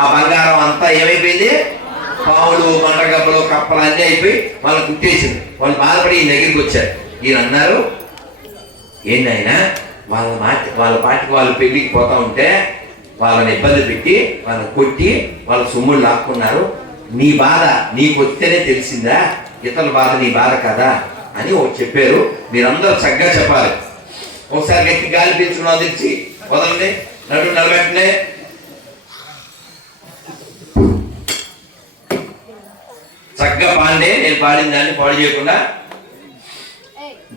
ఆ బంగారం అంతా ఏమైపోయింది? పావులు మండగబ్బలు కప్పలు అన్నీ అయిపోయి వాళ్ళని కుట్టేసింది. వాళ్ళు బాధపడి ఈ దగ్గరికి వచ్చారు. ఈయన అన్నారు ఏంటైనా వాళ్ళ మాట వాళ్ళ పాటికి వాళ్ళు పెళ్ళికి పోతా ఉంటే వాళ్ళని ఇబ్బంది పెట్టి వాళ్ళని కొట్టి వాళ్ళ సొమ్ములు లాక్కున్నారు. నీ బాధ నీకు వస్తేనే తెలిసిందా? ఇతరుల బాధ నీ బాధ కదా? అని ఒకటి చెప్పారు. మీరందరూ చక్కగా చెప్పాలి. ఒకసారి గట్టి గాలి పీల్చుకున్నావు తెచ్చి వదలండి. నడు నిలబెట్టండి చక్కగా పాండే నేను పాడిన దాన్ని పాడు చేయకుండా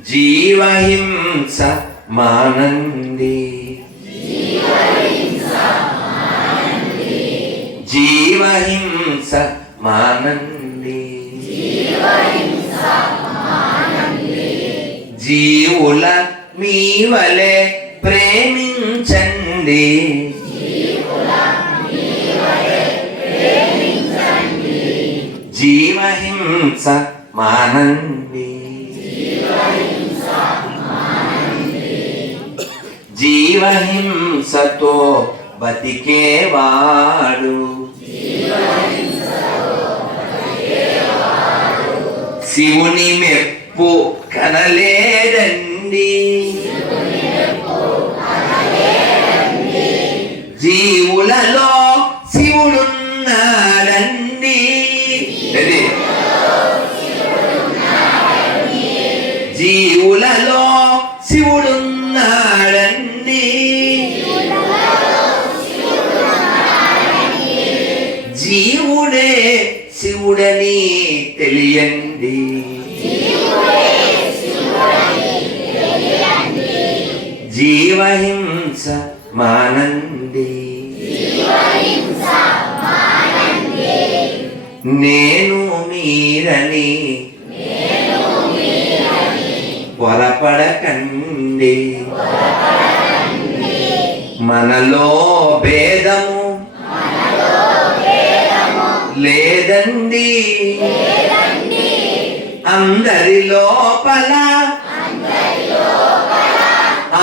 జీవహింస మానంది. జీవహింస మానంది. జీవుల మీ వలె ప్రేమించండి. జీవహింస మానండి జీవహింసతో బతికేవాడు. శివుని మెప్పు కనలేదండి. జీవులలో తెలియండి. జీవహింస మానండి నేను మీరని పొరపడకండి. మనలో భేదము లేదండి. అందరి లోపల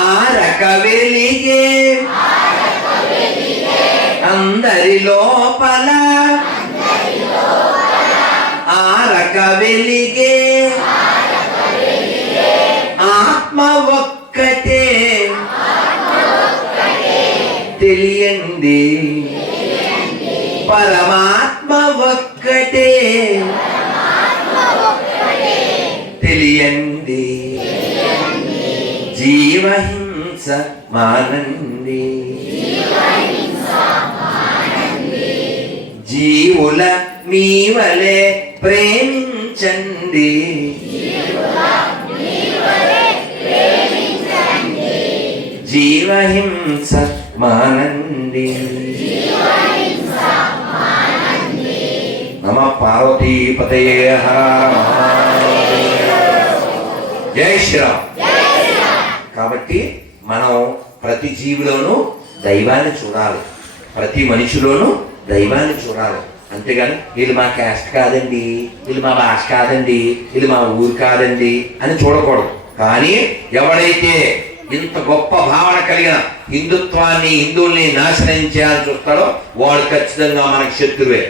ఆరక వెలిగే అందరి లోపల ఆరక వెలిగే ఆత్మ ఒక్కటే తెలియండి పరమాత్మ ఒక్కటే తెలియండి జీవహింస మానండి జీవుల మీ వలె ప్రేమించండి. జీవహింస నమ పార్వతీపతయే హర జై శ్రీరామ్ కాబట్టి మనం ప్రతి జీవిలోనూ దైవాన్ని చూడాలి. ప్రతి మనిషిలోనూ దైవాన్ని చూడాలి. అంతేగాని వీళ్ళు మా క్యాస్ట్ కాదండి వీళ్ళు మా భాష కాదండి వీళ్ళు మా ఊరు కాదండి అని చూడకూడదు. కానీ ఎవడైతే ఇంత గొప్ప భావన కలిగిన హిందుత్వాన్ని హిందువుల్ని నాశనం చేయాలని చూస్తాడో వాడు ఖచ్చితంగా మనకి శత్రువే.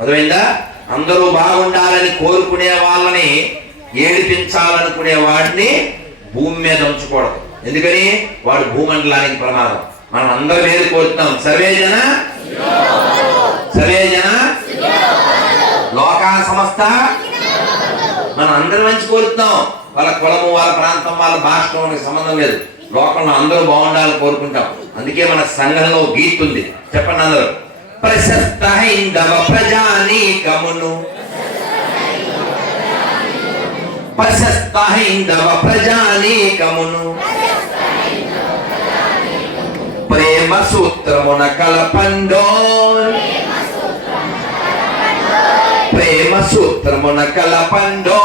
అర్థమైందా? అందరూ బాగుండాలని కోరుకునే వాళ్ళని ఏడిపించాలనుకునే వాడిని భూమి మీద ఉంచకూడదు. ఎందుకని? వాడు భూమండలానికి ప్రమాదం. మనం అందరి మీద కోరుతున్నాం? సర్వే జన? సర్వే జన? లోకా సంస్థ మనం అందరి మంచి కోరుతున్నాం. వాళ్ళ కులము వాళ్ళ ప్రాంతం వాళ్ళ భాషతో మనకి సంబంధం లేదు. లోకంలో అందరూ బాగుండాలని కోరుకుంటాం. అందుకే మన సంఘంలో గీతుంది ఉంది. చెప్పండి అందరూ. ప్రశస్త హైందవ ప్రజానీకమును ప్రశస్త హైందవ ప్రజానీకమును ప్రేమ సూత్రమున కలపండో ప్రేమ సూత్రమున కలపండో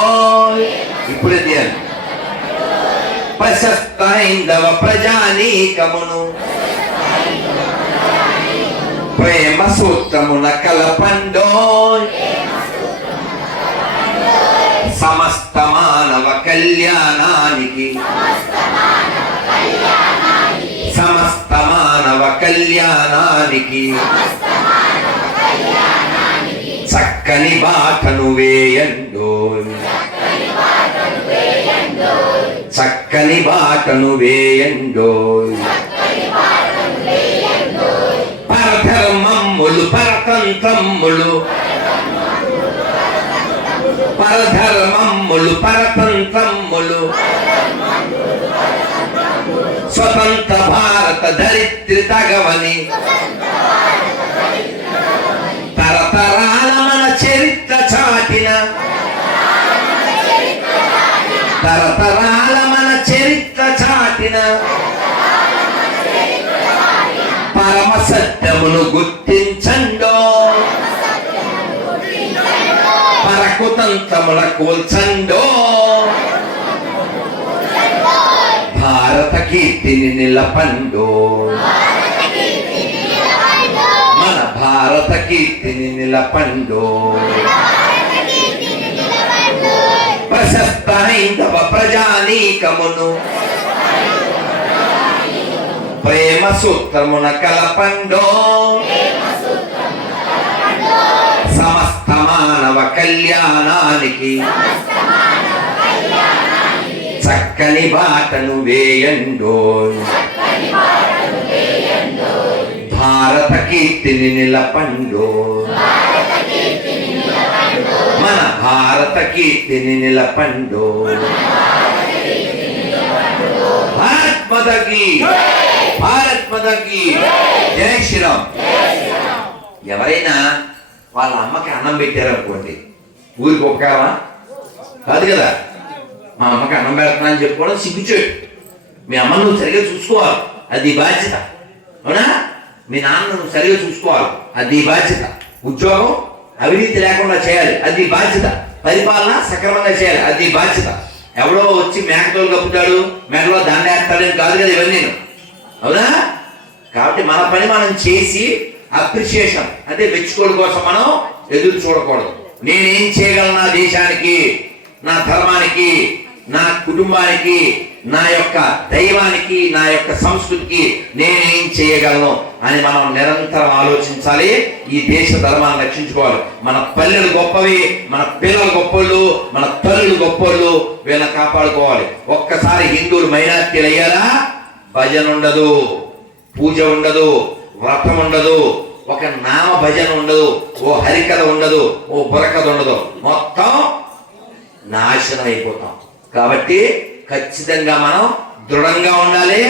ఇప్పుడు ప్రశస్త హైందవ ప్రజానీకమును ప్రేమ సూత్రమున కలపండో సమస్త మానవ కళ్యాణానికి సమస్త మానవ కళ్యాణానికి చక్కని బాటను వేయండో చక్కని బాటను వేయండో పరతంత్రములు పరధర్మములు పరతంత్రములు. స్వతంత్ర భారత దరిద్రి తగవని. తరతరాల మన చరిత్ర చాటిన. తరతరాల మన చరిత్ర చాటిన. పరమ సత్యమును గుర్తి పరకుతంత్రముల కూల్చండో భారత కీర్తిని నిలపండో మన భారత కీర్తిని నిలపండో ప్రశస్త హైందవ ప్రజానీకమును ప్రేమ సూత్రమున కలపండో సమస్త మానవ కళ్యాణానికి చక్కని బాటను వేయండో. భారత కీర్తిని నిలపండో. మన భారత కీర్తిని నిలపండో. భారత్ మదకి భారత్ మదకి జై శ్రీరామ్. ఎవరైనా వాళ్ళ అమ్మకి అన్నం పెట్టారనుకోండి ఊరికి ఒప్పుకావా కాదు కదా. మా అమ్మకి అన్నం పెడతానని అని చెప్పుకోవడం సిగ్గుచేడు మీ అమ్మ నువ్వు సరిగా చూసుకోవాలి. అది బాధ్యత. అవునా? మీ నాన్న నువ్వు సరిగా చూసుకోవాలి. అది బాధ్యత. ఉద్యోగం అవినీతి లేకుండా చేయాలి. అది బాధ్యత. పరిపాలన సక్రమంగా చేయాలి. అది బాధ్యత. ఎవడో వచ్చి మేకతోలు కప్పుతాడు మేకలో దాన్ని వేస్తాడని కాదు కదా ఇవన్నీ అవునా? కాబట్టి మన పని మనం చేసి అప్రిషియేషన్. అంటే మెచ్చుకోలు కోసం మనం ఎదురు చూడకూడదు. నేనేం చేయగలను నా దేశానికి నా ధర్మానికి నా కుటుంబానికి నా యొక్క దైవానికి నా యొక్క సంస్కృతికి నేనేం చేయగలను అని మనం నిరంతరం ఆలోచించాలి. ఈ దేశ ధర్మాన్ని రక్షించుకోవాలి. మన పల్లెలు గొప్పవి మన పిల్లలు గొప్పళ్ళు మన తల్లులు గొప్పళ్ళు వీళ్ళని కాపాడుకోవాలి. ఒక్కసారి హిందువులు మైనార్టీలు అయ్యారా? భజన ఉండదు పూజ ఉండదు వ్రతం ఉండదు ఒక నామ భజన ఉండదు ఓ హరికథ ఉండదు ఓ బుర్రకథ ఉండదు. మొత్తం నాశనం అయిపోతాం. కాబట్టి ఖచ్చితంగా మనం దృఢంగా ఉండాలి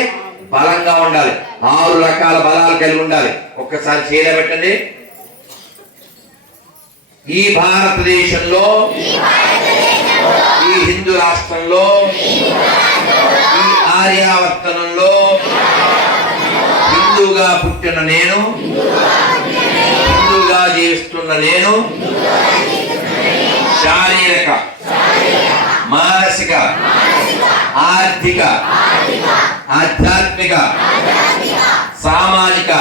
బలంగా ఉండాలి. ఆరు రకాల బలాలు కలిగి ఉండాలి. ఒక్కసారి చేయలేబెట్టండి ఈ భారతదేశంలో ఈ హిందూ రాష్ట్రంలో ఈ ఆర్యావర్తనంలో హిందువుగా పుట్టిన నేను హిందువుగా చేస్తున్న నేను శారీరక మానసిక ఆర్థిక ఆధ్యాత్మిక సామాజిక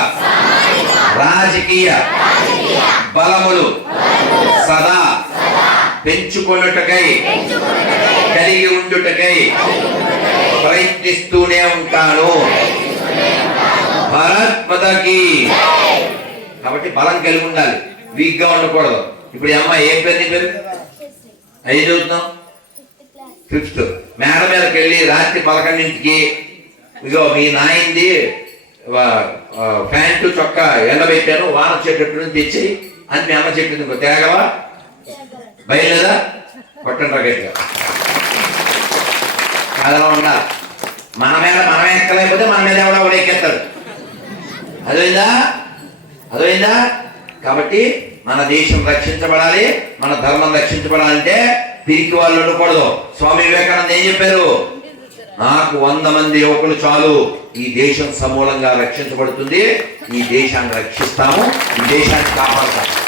రాజకీయ బలములు సదా పెంచుకొనుటకై కలిగి ఉండుటకై ప్రయత్నిస్తూనే ఉంటాను. భారత్ మతకి. కాబట్టి బలం కలిగి ఉండాలి. వీక్గా ఉండకూడదు. ఇప్పుడు ఈ అమ్మాయి ఏం పేరు నీ పేరు? ఐదు చదువుతున్నాం ఫిఫ్త్ మేడ మీదకి వెళ్ళి రాత్రి పదకొండింటికి ఇదిగో మీ నాయింది ప్యాంటు చొక్కా ఎండబెట్టాను వాన వచ్చేటట్టు తెచ్చి అని మీ అమ్మ చెప్పింది ఇంకో. తేగవా బయలుదా కొట్టండి గట్టిగా అలా ఉండాలి. మన మీద మనం ఎక్కలేకపోతే మన మీద ఎవడో ఎవడో ఎక్కేస్తాడు. అదైందా అదైందా కాబట్టి మన దేశం రక్షించబడాలి మన ధర్మం రక్షించబడాలంటే పిరికి వాళ్ళు ఉండకూడదు. స్వామి వివేకానంద ఏం చెప్పారు? నాకు వంద మంది యువకులు చాలు. ఈ దేశం సమూలంగా రక్షించబడుతుంది. ఈ దేశాన్ని రక్షిస్తాము. ఈ దేశాన్ని కాపాడుతాము.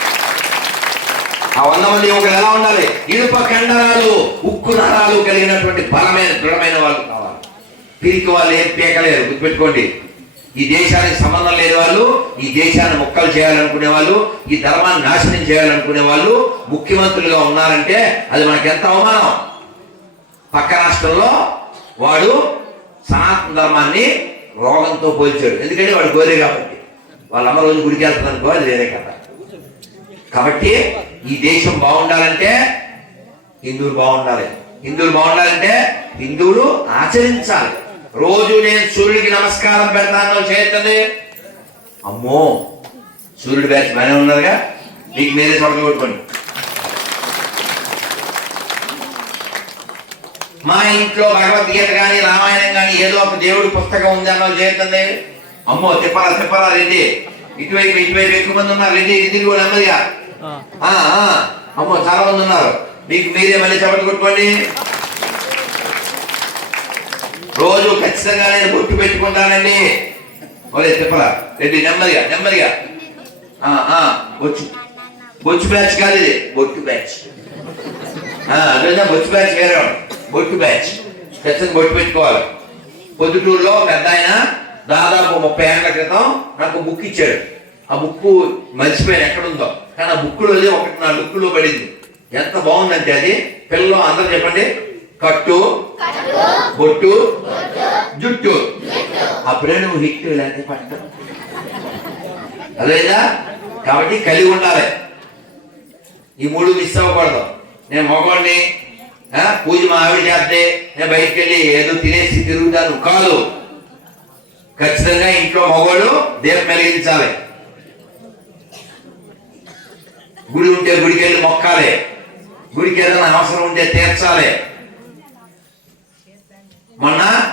ఆ వంద మంది యువకులు ఎలా ఉండాలి? ఇనుప కండరాలు ఉక్కు నరాలు కలిగినటువంటి బలమైన దృఢమైన వాళ్ళు కావాలి. పిరికి వాళ్ళు ఏం పీకలేరు. గుర్తుపెట్టుకోండి. ఈ దేశానికి సంబంధం లేని వాళ్ళు ఈ దేశాన్ని ముక్కలు చేయాలనుకునే వాళ్ళు ఈ ధర్మాన్ని నాశనం చేయాలనుకునే వాళ్ళు ముఖ్యమంత్రులుగా ఉన్నారంటే అది మనకి ఎంత అవమానం? పక్క రాష్ట్రంలో వాడు సనాతన ధర్మాన్ని రోగంతో పోల్చాడు. ఎందుకంటే వాడు గోరే కాబట్టి. వాళ్ళ అమ్మ రోజు గుడికి వెళ్తుంది అనుకో అది వేరే కథ. కాబట్టి ఈ దేశం బాగుండాలంటే హిందువులు బాగుండాలి. హిందువులు బాగుండాలంటే హిందువులు ఆచరించాలి. రోజు నేను సూర్యుడికి నమస్కారం పెడతాను చేయొద్దండి అమ్మో సూర్యుడి బ్యాచ్ బాగానే ఉన్నదిగా? మీకు మీరే చొడక కొట్టుకోండి మా ఇంట్లో భగవద్గీత కానీ రామాయణం కానీ ఏదో ఒక దేవుడి పుస్తకం ఉంది అన్న చేయొద్దండి అమ్మో తిప్పరా తిప్పరా రెడ్డి. ఇటువైపు ఇటువైపు ఎక్కువ మంది ఉన్నారు. రెడ్డి ఇది తిరిగి నెమ్మదిగా. అమ్మో చాలా మంది ఉన్నారు. మీకు మీరే మళ్ళీ చెప్పటి కొట్టుకోండి రోజు ఖచ్చితంగా నేను బొట్టు పెట్టుకుంటానండి. ఒరే తిప్పరా రెడ్డి నెమ్మదిగా నెమ్మదిగా. బొచ్చు. బొచ్చు బ్యాచ్ కాదు ఇది. బొట్టు బ్యాచ్. అదే బొచ్చు బ్యాచ్ వేరే బొట్టు బ్యాచ్. ఖచ్చితంగా బొట్టు పెట్టుకోవాలి. పొద్దుటూరులో పెద్ద ఆయన దాదాపు ముప్పై ఏళ్ళ క్రితం నాకు బుక్ ఇచ్చాడు. ఆ బుక్ మర్చిపోయాను ఎక్కడుందో. కానీ ఆ బుక్కులో ఒకటి నా లుక్లో పడింది. ఎంత బాగుందంటే అది. పిల్లలు అందరూ చెప్పండి. కట్టు బొట్టు జుట్టు. అప్పుడే నువ్వు హిట్ లేకపోతే పట్టు. అదేదా? కాబట్టి కలిగి ఉండాలి. ఈ మూడు మిస్ అవ్వకూడదు. నేను మగవాడిని పూజ మా ఆవిడ చేస్తే నేను బయటకు వెళ్ళి ఏదో తినేసి తిరుగుతాను. కాదు. ఖచ్చితంగా ఇంట్లో మగవాడు దీపం వెలిగించాలి. గుడి ఉంటే గుడికి వెళ్ళి మొక్కాలి. గుడికి ఏదైనా అవసరం ఉంటే తీర్చాలి. మొన్న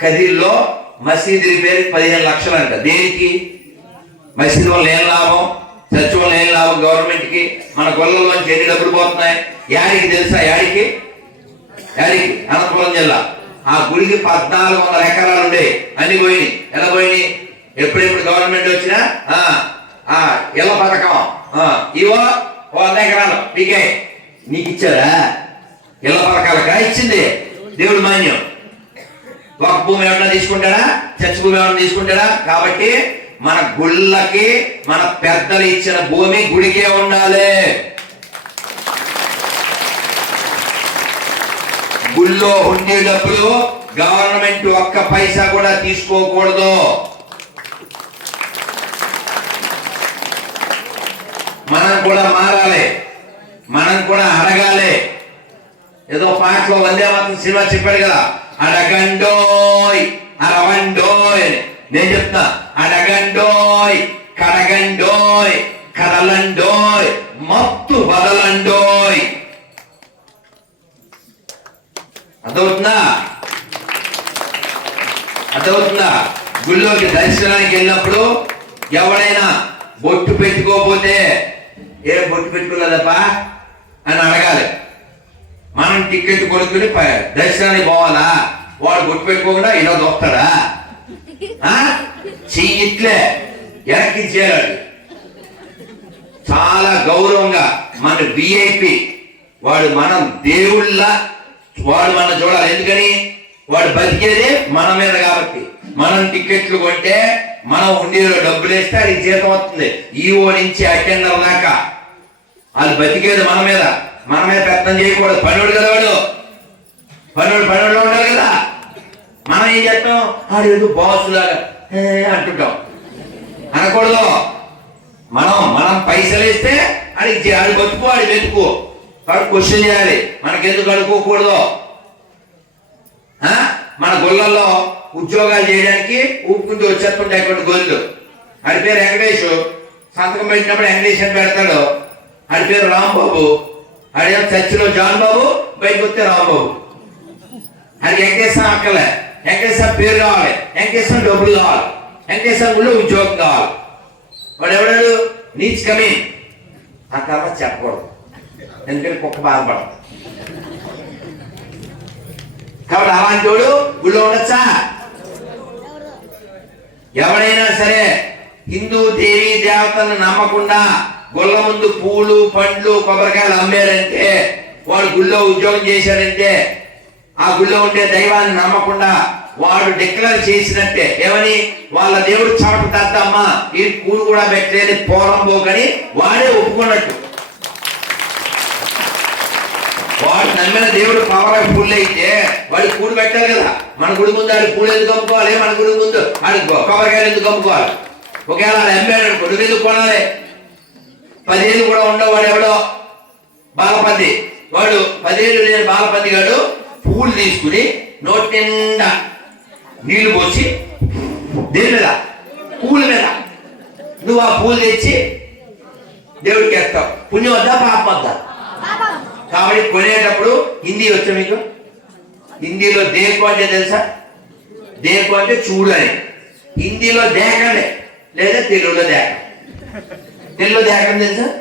కదిల్లో మసీదు రిపేర్ పదిహేను లక్షలు అంట దేనికి? మసీదు వల్ల ఏం లాభం? చర్చ్ వల్ల ఏం లాభం? గవర్నమెంట్కి? మన గొల్లలోంచి ఎన్ని డబ్బులు పోతున్నాయి? యాడికి తెలుసా యాడికి? యాడికి? అనంతపురం జిల్లా. ఆ గుడికి పద్నాలుగు వందల ఎకరాలు ఉండే. అన్ని పోయినాయి. ఎలా పోయినాయి? ఎప్పుడెప్పుడు గవర్నమెంట్ వచ్చినా ఆ ఆ ఇళ్ళ పథకం. ఇవో వంద ఎకరాలు. మీకే. నీకు ఇచ్చారా ఇళ్ళ పథకాలకా? ఇచ్చింది. దేవుడు మాన్యం. ఒక భూమి ఏమన్నా తీసుకుంటాడా? చర్చ్ భూమి ఏమన్నా తీసుకుంటాడా? కాబట్టి మన గుళ్ళకి మన పెద్దలు ఇచ్చిన భూమి గుడికే ఉండాలి. గుళ్ళో ఉండే డబ్బులు గవర్నమెంట్ ఒక్క పైసా కూడా తీసుకోకూడదు. మనం కూడా మారాలి. మనం కూడా అడగాలి. ఏదో పాటలో వందేమాతం శివ చెప్పాడు కదా. అడగండోయ్ అరవండోయ్. నేను చెప్తా అడగండోయ్ కడగండోయ్ కదలండోయ్ మత్తు వదలండోయ్. అర్థమవుతుందా? అర్థమవుతుందా? గుళ్ళోకి దర్శనానికి వెళ్ళినప్పుడు ఎవడైనా బొట్టు పెట్టుకోకపోతే ఏ బొట్టు పెట్టుకోలేదప్పా అని అడగాలి. మనం టికెట్ కొనుక్కుని దర్శనానికి పోవాలా? వాడు గుర్తు పెట్టుకోకుండా ఇలా దొస్తాడా ఆ? చెయ్యి వెనక్కి చేయాలి చాలా గౌరవంగా మన విఐపి వాడు మనం దేవుళ్ళ వాడు మనం చూడాలి ఎందుకని? వాడు బతికేది మన మీద కాబట్టి. మనం టికెట్లు కొంటే మనం ఉండేలో డబ్బులు వేస్తే అది జీతం వస్తుంది. ఈఓ నుంచి అటెండర్ దాకా. వాళ్ళు బతికేది మన మీద. మన మీద పెత్తం చేయకూడదు. పనుడు కదా వాడు పనుడు పనుడులో ఉండాలి కదా. మనం ఏం చేస్తాం? ఆడు ఏదో బాస్ లాగా అంటుంటాం. అనకూడదు. మనం మనం పైసలు ఇస్తే ఆడికి ఆడి బతుకు ఆడి వెతుకు. వాడు క్వశ్చన్ చేయాలి. మనకెందుకు అడుకోకూడదు ఆ? మన గొల్లల్లో ఉద్యోగాలు చేయడానికి ఊపుకుంటూ వచ్చేస్తుంటాయి అక్కడ గొల్లు ఆడి పేరు వెంకటేష్. సంతకం పెట్టినప్పుడు వెంకటేష్ అని పెడతాడు. ఆడి పేరు రాంబాబు. ఆడేమో చర్చిలో జాన్ బాబు బయటకు వస్తే రాంబాబు. అది వెంకటేశ్వర అక్కలే. వెంకటేశ్వర పేరు కావాలి వెంకటేశ్వరం డబ్బులు కావాలి వెంకటేశ్వరం ఊళ్ళో ఉద్యోగం కావాలి. వాడు ఎవడాడు? నీచ్ కమీ ఆ తర్వాత చెప్పకూడదు. ఎందుకంటే కుక్క బాధపడదు. కాబట్టి అలాంటి వాడు ఊళ్ళో ఉండొచ్చా? ఎవడైనా సరే హిందూ దేవి దేవతలను నమ్మకుండా గుళ్ళ ముందు పూలు పండ్లు కొబ్బరికాయలు అమ్మారంటే వాడు గుళ్ళో ఉద్యోగం చేశారంటే ఆ గుళ్ళో ఉండే దైవాన్ని నమ్మకుండా వాడు డిక్లేర్ చేసినట్టే. ఏమని? వాళ్ళ దేవుడు చాటు తద్దమ్మా ఈ పూలు కూడా పెట్టలేని పోరం పోకని వాడే ఒప్పుకున్నట్టు. వాడు నమ్మిన దేవుడు పవర్ పూలు అయితే వాడి కూడు పెట్టాలి కదా. మన గుడి ముందు ఆడి పూలు ఎందుకు అమ్ముకోవాలి? మన గుడి ముందు వాడి కొబ్బరికాయలు ఎందుకు అమ్ముకోవాలి? ఒకవేళ ఆడు అమ్మాడు గుడి ఎందుకు కొనాలి? పదిహేను కూడా ఉండేవాడు ఎవడో? బాలపంది. వాడు పదిహేను లేని బాలపంది గాడు పువ్వులు తీసుకుని నోటి నిండా నీళ్ళు పోసి దేని మీద? పువ్వుల మీద. నువ్వు ఆ పూలు తెచ్చి దేవుడికి వేస్తావు. పుణ్యం వద్దా పాపం వద్దా? కాబట్టి కొనేటప్పుడు హిందీ వచ్చా మీకు? హిందీలో దేకు అంటే తెలుసా? దేకు అంటే చూడని. హిందీలో దేకనే లేదా తెలుగులో దేక. తెలుగులో దేకం తెలుసా?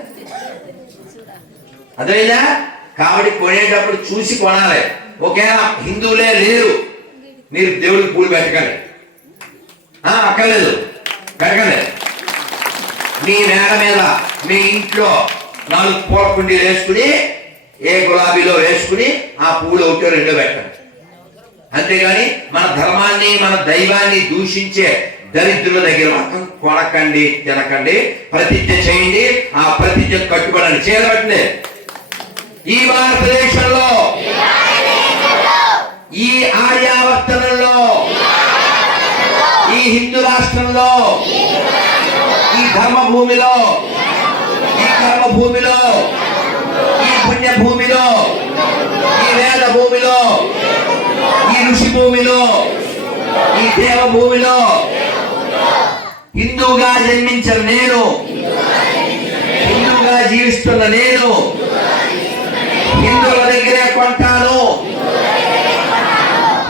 అదేనా కాబట్టి కొనేటప్పుడు చూసి కొనాలి. ఒకవేళ హిందువులే లేరు. మీరు దేవుడికి పూలు పెట్టకండి. ఆ, అక్కర్లేదు. పెట్టకండి. మీ మేడ మీద మీ ఇంట్లో నాలుగు పూల కుండీలు వేసుకుని ఏ గులాబీలో వేసుకుని ఆ పూలు ఒకటో రెండో పెట్టండి. అంతేగాని మన ధర్మాన్ని మన దైవాన్ని దూషించే దరిద్రుల దగ్గర మాత్రం కొనకండి తినకండి ప్రతిజ్ఞ చేయండి ఆ ప్రతిజ్ఞ కట్టుబడండి. చేయబట్టినే ఈ భారతదేశంలో ఈ ఆర్యావర్తనంలో ఈ హిందూ రాష్ట్రంలో ఈ ధర్మ భూమిలో ఈ కర్మభూమిలో ఈ పుణ్యభూమిలో ఈ వేద భూమిలో ఈ ఋషి భూమిలో ఈ దేవ భూమిలో హిందూగా జన్మించిన నేను. హిందూగా జీవిస్తున్న నేను. హిందువుల దగ్గరే కొంటాను.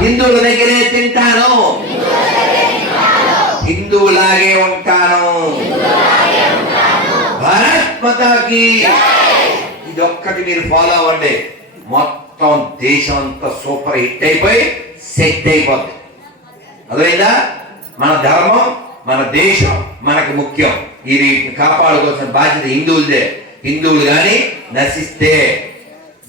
హిందువుల దగ్గరే తింటాను. హిందువులాగే ఉంటాను. భారత్ మాతాకి. ఇది ఒక్కటి మీరు ఫాలో అవ్వండి. మొత్తం దేశం అంతా సూపర్ హిట్ అయిపోయి సెట్ అయిపోద్ది. అదైందా మన ధర్మం మన దేశం మనకు ముఖ్యం. ఇది కాపాడుకోవాల్సిన బాధ్యత హిందువులదే. హిందువులు కానీ నశిస్తే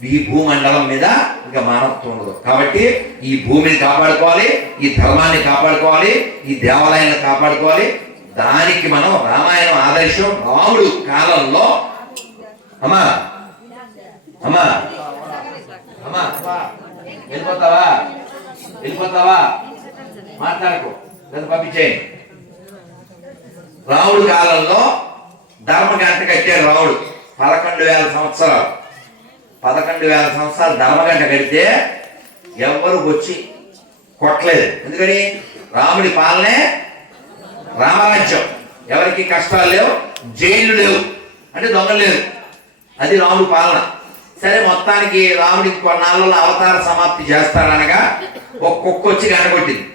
ఈ భూమండలం మీద ఇంకా మానవత్వం ఉండదు. కాబట్టి ఈ భూమిని కాపాడుకోవాలి ఈ ధర్మాన్ని కాపాడుకోవాలి ఈ దేవాలయాన్ని కాపాడుకోవాలి. దానికి మనం రామాయణం ఆదర్శం రాముడు కాలంలో అమ్మా అమ్మా అమ్మా వెళ్ళిపోతావా? వెళ్ళిపోతావా? మాట్లాడకు. పంపించేయండి. రావుడి కాలంలో ధర్మగంట కట్టారు రావుడు. పదకొండు వేల సంవత్సరాలు. పదకొండు వేల సంవత్సరాలు ధర్మగంట కడితే ఎవ్వరు వచ్చి కొట్టలేదు. ఎందుకని? రాముడి పాలనే రామరాజ్యం. ఎవరికి కష్టాలు లేవు? జైలు లేవు. అంటే దొంగలు లేవు అది రాముడి పాలన. సరే మొత్తానికి రాముడికి కొన్నాళ్ళలో అవతార సమాప్తి చేస్తారనగా ఒక కుక్క వచ్చి కనబట్టింది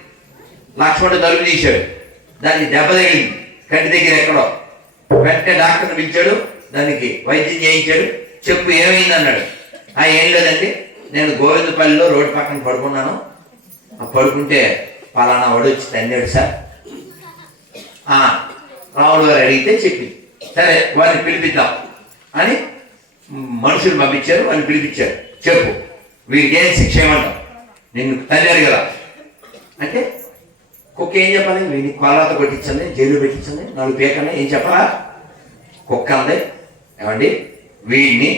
లక్ష్మణుడు తలుపు తీశాడు. దానికి దెబ్బ తగిలింది. కంటి దగ్గర ఎక్కడో. వెంటనే డాక్టర్ని పిలిచాడు దానికి వైద్యం చేయించాడు. చెప్పు ఏమైంది అన్నాడు ఆ ఏం లేదండి నేను గోవిందపల్లిలో రోడ్డు పక్కన పడుకున్నాను. ఆ పడుకుంటే పలానా వాడు వచ్చి తన్నాడు సార్. రాముడు గారు అడిగితే చెప్పింది. సరే వారిని పిలిపిద్దాం అని మనుషులు పంపించారు వారిని పిలిపించారు. చెప్పు వీరికి ఏం శిక్ష ఏమంటాం నిన్ను తల్లి కదా. అంటే కుక్క ఏం చెప్పాలి వీడిని కొలత కొట్టించండి జైలు పెట్టించండి. నాలుగు పేకనే ఏం చెప్పరా? కుక్క అంది ఏమండి? వీడిని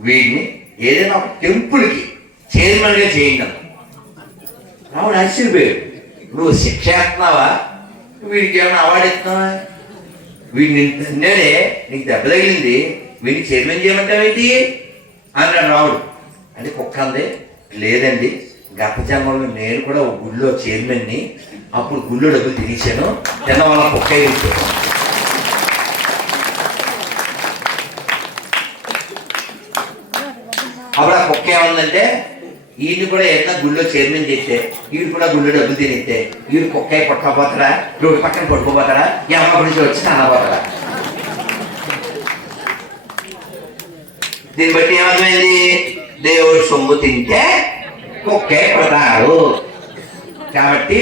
వీడిని ఏదైనా ఒక టెంపుల్కి చైర్మన్గా చేయండి అన్న ఆశ్చర్యపోయాడు. నువ్వు శిక్ష వేస్తున్నావా? వీడికి ఏమైనా అవార్డు ఇస్తున్నావా? వీడిని నేనే నీకు దెబ్బ తగిలింది వీడిని చైర్మన్ చేయమంటావేంటి? అన్నాడు రావుడు అంటే కుక్క అంది లేదండి గత జన్మలో నేను కూడా ఒక గుళ్ళో చైర్మన్ని అప్పుడు గుళ్ళో డబ్బులు తినేశాను తిన్న వల్ల కుక్క అయిపోయాను అప్పుడు ఆ కుక్క ఏమందంటే ఈయన కూడా ఏదైనా గుళ్ళో చైర్మన్ చేస్తే వీడు కూడా గుళ్ళో డబ్బులు తినిస్తే వీడు కుక్క అయి పట్టుకోపోతాడా రోడ్డు పక్కన పట్టుకోపోతాడా ఎవరి నుంచి వచ్చి నానబోతాడా దీన్ని బట్టి ఏమర్థమైంది? దేవుడు సొమ్ము తింటే కుక్కే పడతారు కాబట్టి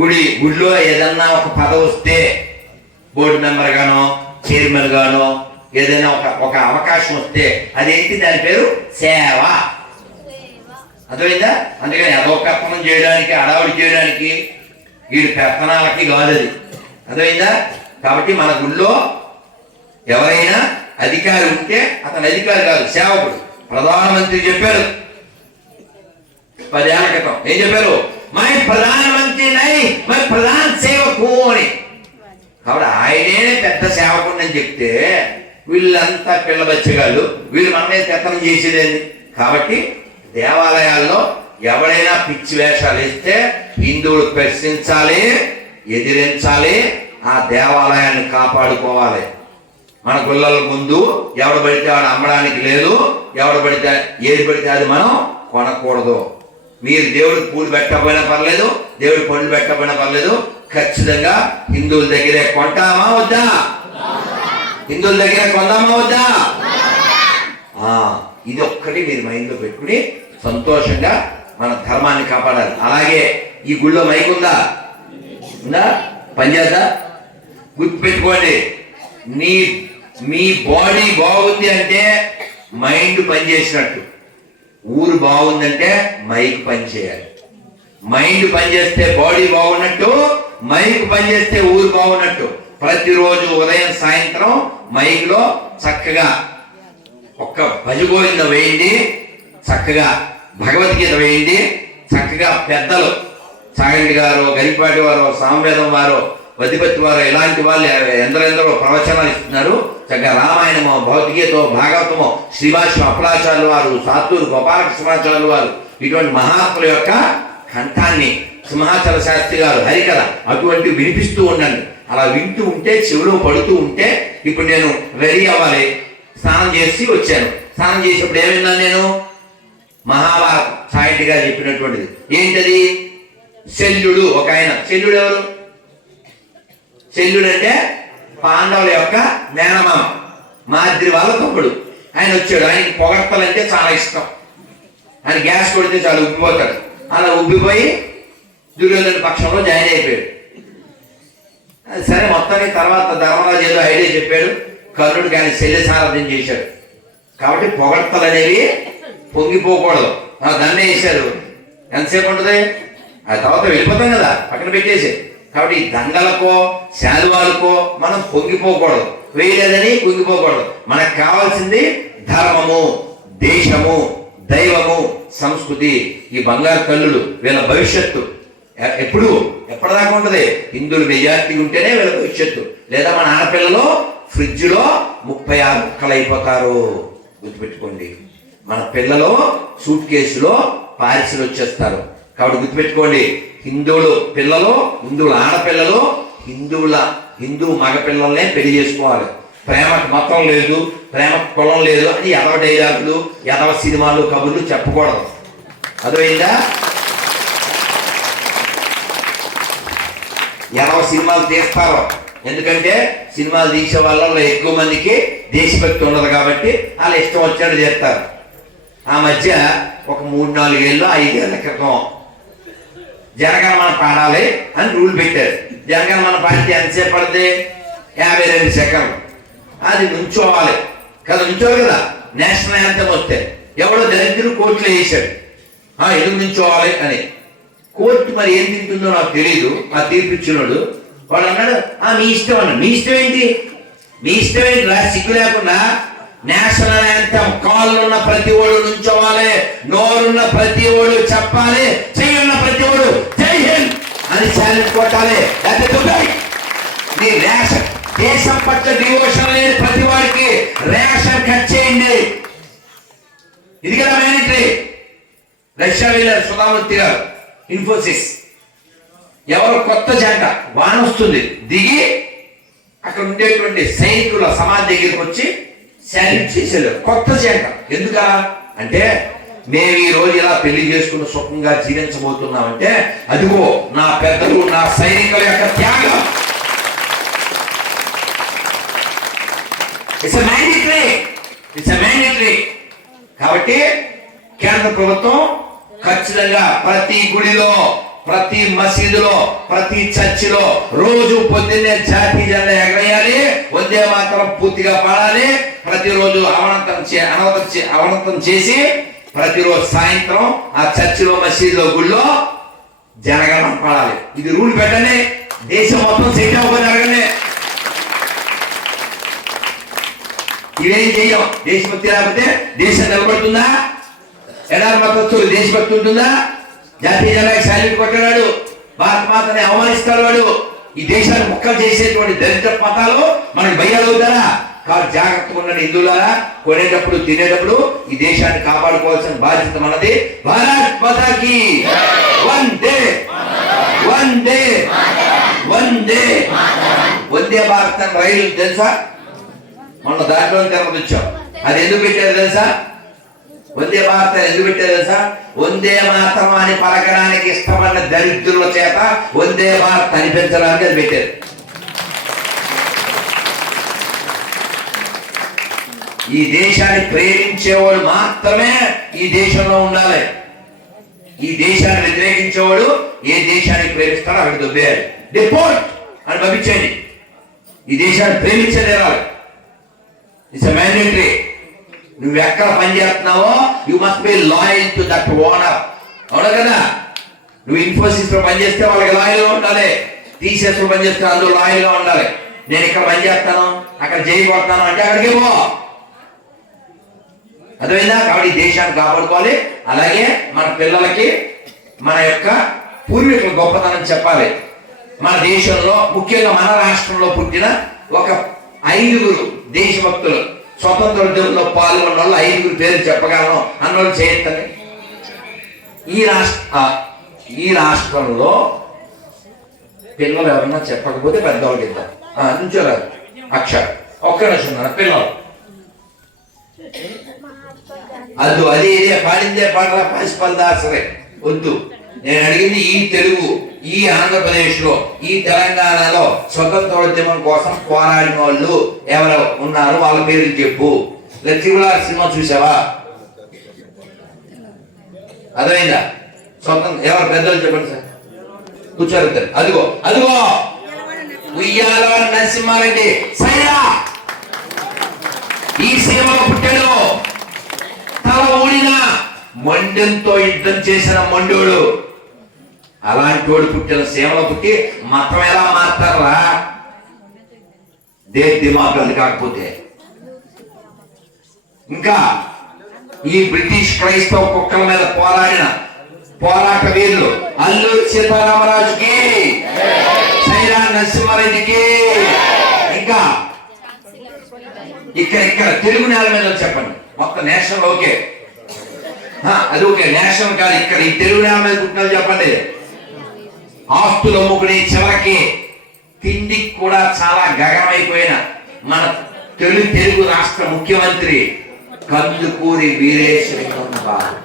గుడి గుడిలో ఏదన్నా ఒక పదవి వస్తే బోర్డు మెంబర్ గానో చైర్మన్ గానో ఏదైనా ఒక ఒక అవకాశం వస్తే అదేంటి దాని పేరు సేవ. అర్థమైందా? అందుకని అదో పెత్తనం చేయడానికి అడావుడి చేయడానికి వీడి పెత్తనాలకి కాదు అది. అర్థమైందా? కాబట్టి మన గుళ్ళో ఎవరైనా అధికారి ఉంటే అతను అధికారి కాదు సేవకుడు. ప్రధానమంత్రి చెప్పారు. పదేళ్ళ క్రితం. ఏం చెప్పారు? मैं ప్రధానమంత్రి నై మై ప్రధాన సేవకు అని కాబట్టి ఆయనే పెద్ద సేవకుడు అని చెప్తే వీళ్ళంతా పిల్లబచ్చగాళ్ళు వీళ్ళు మన మీద పెత్తనం చేసేదేంది కాబట్టి దేవాలయాల్లో ఎవడైనా పిచ్చి వేషాలు ఇస్తే హిందువులు ప్రశ్నించాలి ఎదిరించాలి ఆ దేవాలయాన్ని కాపాడుకోవాలి మన పిల్లల ముందు ఎవడు పడితే వాడు అమ్మడానికి లేదు ఎవడు పడితే ఏది పడితే అది మనం కొనకూడదు. మీరు దేవుడు పూలు పెట్టకపోయినా పర్లేదు దేవుడు పండ్లు పెట్టకపోయినా పర్లేదు ఖచ్చితంగా హిందువుల దగ్గరే కొంటామా వద్దా? హిందువుల దగ్గరే కొందామా వద్దా? ఇది ఒక్కటి మీరు మైండ్లో పెట్టుకుని సంతోషంగా మన ధర్మాన్ని కాపాడాలి. అలాగే ఈ గుళ్ళో మైక్ ఉందా? ఉందా? పనిచేద్దా గుర్తుపెట్టుకోండి నీ మీ బాడీ బాగుంది అంటే మైండ్ పనిచేసినట్టు ఊరు బాగుందంటే మైక్ పనిచేయాలి మైండ్ పనిచేస్తే బాడీ బాగున్నట్టు మైక్ పనిచేస్తే ఊరు బాగున్నట్టు. ప్రతిరోజు ఉదయం సాయంత్రం మైక్లో చక్కగా ఒక్క భజగోవింద వేయండి చక్కగా భగవద్గీత వేయండి చక్కగా పెద్దలు సాగండి గారు గరిపాటి వారు సామవేదం వారు వదిపతి వారు ఇలాంటి వాళ్ళు ఎందరెందరో ప్రవచనాలు ఇస్తున్నారు. చక్కగా రామాయణము భౌతికతో భాగవతము శ్రీవాసు అప్పలాచార్యులు వారు సాత్తూరు గోపాలకృష్ణాచార్యులు వారు ఇటువంటి మహాత్ముల యొక్క కంఠాన్ని సింహాచల శాస్త్రి గారు హరికథ అటువంటి వినిపిస్తూ ఉండండి. అలా వింటూ ఉంటే చెవిలో పడుతూ ఉంటే ఇప్పుడు నేను రెడీ అవ్వాలి. స్నానం చేసి వచ్చాను. స్నానం చేసినప్పుడు ఏమైందా నేను? మహాభారతం. సాయంత్రి గారు చెప్పినటువంటిది. ఏంటది? శల్యుడు ఒక ఆయన. శల్యుడు ఎవరు? శల్యుడు అంటే పాండవుల యొక్క మేనమామ మాద్రి వాళ్ళ తమ్ముడు. ఆయన వచ్చాడు. ఆయనకి పొగడ్తలంటే చాలా ఇష్టం. ఆయన గ్యాస్ కొడితే చాలా ఉబ్బిపోతాడు. అలా ఉబ్బిపోయి దుర్యోధన పక్షంలో జాయిన్ అయిపోయాడు. అది సరే మొత్తానికి తర్వాత ధర్మరాజు ఏదో ఐడియా చెప్పాడు. కర్ణుడు కానీ శల్య సారథ్యం చేశాడు. కాబట్టి పొగడ్తలు అనేవి పొంగిపోకూడదు. ఆ దండ వేశారు ఎంతసేపు ఉంటుంది? ఆ తర్వాత వెళ్ళిపోతాం కదా. పక్కన పెట్టేసి కాబట్టి ఈ దండలకో శాలువాలకో మనం పొంగిపోకూడదు. వేయలేదని పొంగిపోకూడదు. మనకు కావాల్సింది ధర్మము దేశము దైవము సంస్కృతి. ఈ బంగారు కల్లులు వీళ్ళ భవిష్యత్తు. ఎప్పుడు ఎప్పటిదాకా ఉంటుంది? హిందువులు మెజార్టీ ఉంటేనే వీళ్ళ భవిష్యత్తు. లేదా మన ఆడపిల్లలు ఫ్రిడ్జ్లో ముప్పై ఆరు ముక్కలు అయిపోతారు గుర్తుపెట్టుకోండి. మన పిల్లలు సూట్ కేసులో పార్సిల్ వచ్చేస్తారు. కాబట్టి గుర్తుపెట్టుకోండి. హిందువులు పిల్లలు హిందువుల ఆడపిల్లలు హిందువుల హిందూ మగపిల్లల్నే పెళ్ళి చేసుకోవాలి. ప్రేమకు మతం లేదు ప్రేమ కులం లేదు అని ఎదవ డైలాగులు ఎదవ సినిమాలు కబుర్లు చెప్పకూడదు. అర్థమైందా? ఎదవ సినిమాలు తీస్తారు. ఎందుకంటే సినిమాలు తీసే వాళ్ళలో ఎక్కువ మందికి దేశభక్తి ఉండదు కాబట్టి వాళ్ళు ఇష్టం వచ్చినట్టు చేస్తారు. ఆ మధ్య ఒక మూడు నాలుగేళ్ళు ఐదేళ్ళ క్రితం జనగణమన పాడాలి అని రూల్ పెట్టారు. జనగణమన పాడితే ఎంతసేపు పడుతుంది యాభై రెండు సెకండ్లు. అది నుంచోవాలి. కదా నుంచోవాలి కదా? నేషనల్ యాంతం వస్తే. ఎవడో దరిద్రులు కోర్టులో వేసాడు ఆ, ఎందుకు నుంచోవాలి అని. కోర్టు మరి ఏం తింటుందో నాకు తెలియదు ఆ తీర్పు ఇచ్చినోడు. వాడు అన్నాడు ఆ మీ ఇష్టం అన్నాడు మీ ఇష్టం ఏంటి? మీ ఇష్టం ఏంటి? రా సిగ్గు లేకుండా నేషనల్ యాంథమ్ కాళ్ళున్న ప్రతి ఒడు నుంచోవాలి నోరున్న ప్రతి ఒడు చెప్పాలి చెయ్యున్న ప్రతి ఒడు జై హింద్ అని సైలెంట్ కొట్టాలి. అది దుబాయ్ నీ రేషన్ దేశం పట్ల డివోషన్ లేని ప్రతి వాడికి రేషన్ కట్ చేయండి. ఇది కదా మ్యానిటరీ రష్యా వెళ్ళారు సుధామూర్తి గారు ఇన్ఫోసిస్ ఎవరు కొత్త జంట వాన వస్తుంది. దిగి అక్కడ ఉండేటువంటి సైనికుల సమాధి దగ్గరికి వచ్చి శాల్యూట్ చేసేది కొత్త జంట ఎందుకా? అంటే మేము ఈ రోజు ఇలా పెళ్ళి చేసుకుని సుఖంగా జీవించబోతున్నామంటే అదిగో నా పెద్దలు నా సైనికుల యొక్క త్యాగం. ఇట్స్ మ్యాండేటరీ ఇట్స్ మ్యాండేటరీ కాబట్టి కేంద్ర ప్రభుత్వం ఖచ్చితంగా ప్రతి గుడిలో ప్రతి మసీదులో ప్రతి చర్చిలో రోజు పొద్దున్నే జాతీయ జెండా ఎగరేయాలి. వందే మాత్రం పూర్తిగా పాడాలి. ప్రతిరోజు అవనంతం చే అనవతం చే అవనంతం చేసి ప్రతిరోజు సాయంత్రం ఆ చర్చిలో మసీదులో గుళ్ళో జనగణం పాడాలి. ఇది రూల్ పెట్టండి. దేశం మొత్తం సెట్ జరగండి. ఇవేం చెయ్యం? దేశభక్తి లేకపోతే దేశం నిలబడుతుందా? ఎడారి మతస్థులు దేశభక్తి ఉంటుందా? జాతీయ జనానికి సైలెంట్ కొట్టాడు భారత మాతని అవమానిస్తాడు వాడు. ఈ దేశాన్ని ముక్కలు చేసేటువంటి దరిద్ర పతాలు మనకి భయ్యాలు అవుతారా కాబట్టి జాగ్రత్తగా ఉన్న హిందువులారా. కొనేటప్పుడు తినేటప్పుడు ఈ దేశాన్ని కాపాడుకోవాల్సిన బాధ్యత మనది. భారత్ మాతాకి. One day one day one day Vande Bharat rail తెలుసా? మొన్న దాంట్లో తెరవచ్చాం అది ఎందుకు పెట్టారు తెలుసా? వందే మాత ఎందుకు పెట్టారు తెలుసా? వందే మాతం అని పలకడానికి ఇష్టమన్న దరిద్రుల చేత వందే మాత అనిపించడానికి అది పెట్టారు. ఈ దేశాన్ని ప్రేమించేవాడు మాత్రమే ఈ దేశంలో ఉండాలి. ఈ దేశాన్ని వ్యతిరేకించేవాడు ఏ దేశాన్ని ప్రేమిస్తాడో అక్కడ దొబ్బేయాలి. డిపోర్ట్ అని పంపించండి ఈ దేశాన్ని ప్రేమించలేరాలి. ఇట్స్ మ్యాండేటరీ నువ్వు ఎక్కడ పని చేస్తున్నావో you must be loyal to that owner అవునా కదా? నువ్వు ఇన్ఫోసిస్లో పని చేస్తే వాళ్ళకి లాయల్గా ఉండాలి. టీసీఎస్లో పని చేస్తే అందులో లాయల్గా ఉండాలి. నేను ఇక్కడ పని చేస్తాను అక్కడ జైలు అంటే అక్కడికి పో. అర్థమైందా? కాబట్టి ఈ దేశాన్ని కాపాడుకోవాలి. అలాగే మన పిల్లలకి మన యొక్క పూర్వీకుల గొప్పతనం చెప్పాలి. మన దేశంలో ముఖ్యంగా మన రాష్ట్రంలో పుట్టిన ఒక ఐదుగురు దేశభక్తులు. స్వతంత్ర ఉద్యమంలో పాల్గొన్న వాళ్ళు ఐదుగురు పేరు చెప్పగలను అన్నోళ్ళు చేయొద్దని ఈ రాష్ట్ర ఈ రాష్ట్రంలో పిల్లలు ఎవరన్నా చెప్పకపోతే పెద్దవాళ్ళకి ఇద్దాం అంచరా నుంచోరాదు. అక్షర్. ఒక్క నిమిషం పిల్లలు. అద్దు అది ఇదే పాడిందే పాడరా పసిపల్దాసరే వద్దు. నేను అడిగింది ఈ తెలుగు ఈ ఆంధ్రప్రదేశ్లో ఈ తెలంగాణలో స్వతంత్రోద్యమం కోసం పోరాడిన వాళ్ళు ఎవరు ఉన్నారు? వాళ్ళ పేర్లు చెప్పు. లక్ష్మీలా సినిమా చూసావా? అర్థమైందా? స్వతంత్ర ఎవరు పెద్దలు చెప్పండి సార్. కూర్చోరు ఇద్దరు. అదిగో అదిగో. ఉయ్యాల నరసింహారెడ్డి. సైరా! ఈ సీమలో పుట్టాడు. తల ఊడిన మొండెంతో యుద్ధం చేసిన మండోడు. అలాంటి వాడు పుట్టిన సేవలో పుట్టి మతం ఎలా మారుతారా? దే దిమాగ్ అది కాకపోతే. ఇంకా ఈ బ్రిటిష్ క్రైస్తవ కుక్కల మీద పోరాడిన పోరాట వీరులు అల్లూరి సీతారామరాజుకి సైరా నరసింహారెడ్డికి ఇంకా ఇక్కడ ఇక్కడ తెలుగు నేల మీద చెప్పండి. మొత్తం నేషనల్ ఓకే. ఆ, అది ఓకే నేషనల్ కాదు ఇక్కడ ఈ తెలుగు నేల మీద పుట్టిన చెప్పండి. ఆస్తులు అమ్ముకునే చివరికి తిండికి కూడా చాలా గగనమైపోయిన మన తెలుగు తెలుగు రాష్ట్ర ముఖ్యమంత్రి కందుకూరి వీరేశలింగం గారు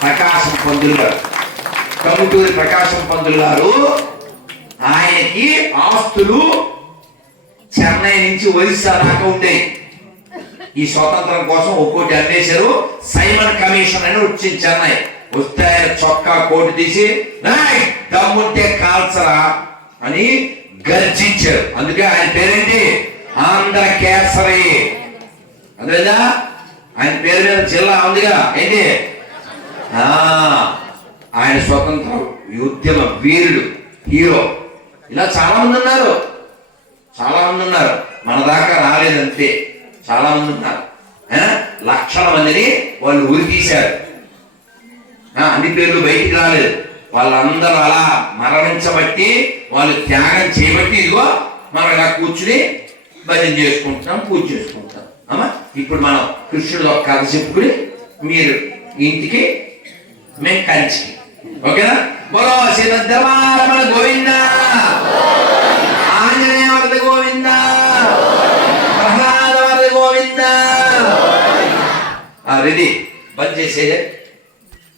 ప్రకాశం పంతులు గారు కందుకూరి ప్రకాశం పంతులు గారు ఆయనకి ఆస్తులు చెన్నై నుంచి ఒరిస్సా దాకా ఉండేవి ఈ స్వాతంత్రం కోసం ఒక్కోటి అమ్మేశారు. సైమన్ కమిషన్ అని వచ్చింది చెన్నై. వస్తే ఆయన చొక్కా కోటు తీసి దమ్ముంటే కాల్చరా అని గర్జించారు. అందుకే ఆయన పేరేంటి? ఆంధ్ర కేసరి అందువల్ల ఆయన పేరు మీద జిల్లా ఉందిగా. ఏంటి? ఆ, ఆయన స్వతంత్ర ఉద్యమ వీరుడు హీరో. ఇలా చాలా మంది ఉన్నారు. చాలా మంది ఉన్నారు. మన దాకా రాలేదంతే. చాలా మంది ఉన్నారు. ఆ? లక్షల మందిని వాళ్ళు ఉరి తీశారు. ఆ, అన్ని పేర్లు బయటికి రాలేదు. వాళ్ళందరూ అలా మరణించబట్టి వాళ్ళు త్యాగం చేయబట్టి ఇదిగో మనం ఇలా కూర్చుని భజన చేసుకుంటున్నాం పూజ చేసుకుంటాం అమ్మా ఇప్పుడు మనం కృష్ణుడు ఒక కథ చెప్పుకుని మీరు ఇంటికి మేము కలిసి. ఓకేనా? బరో శ్రీరమణ గోవింద. ఆంజనేయ వరద గోవింద. ప్రహ్లాద వరద గోవింద. రెడీ. బంద్ చేసేదే